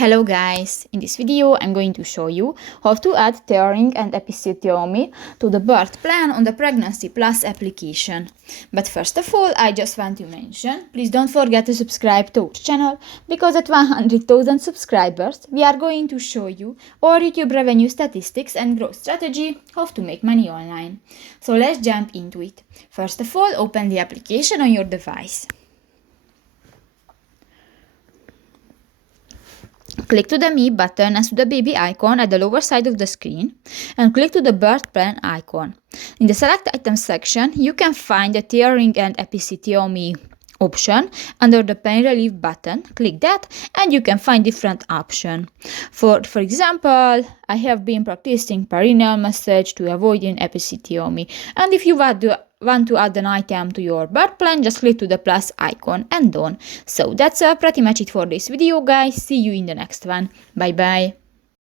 Hello guys, in this video I'm going to show you how to add tearing and episitiomy to the birth plan on the Pregnancy Plus application. But first of all, I just want to mention, please don't forget to subscribe to our channel, because at 100,000 subscribers we are going to show you our YouTube revenue statistics and growth strategy, how to make money online. So let's jump into it. First of all, open the application on your device. Click to the Me button next to the baby icon at the lower side of the screen and click to the birth plan icon. In the Select Items section, you can find the Tearing and episitiomy option under the Pain Relief button. Click that and you can find different options. For example, I have been practicing perineal massage to avoid an episitiomy. And if you want to add an item to your birth plan, just click to the plus icon and done. So that's pretty much it for this video, guys. See you in the next one. Bye bye.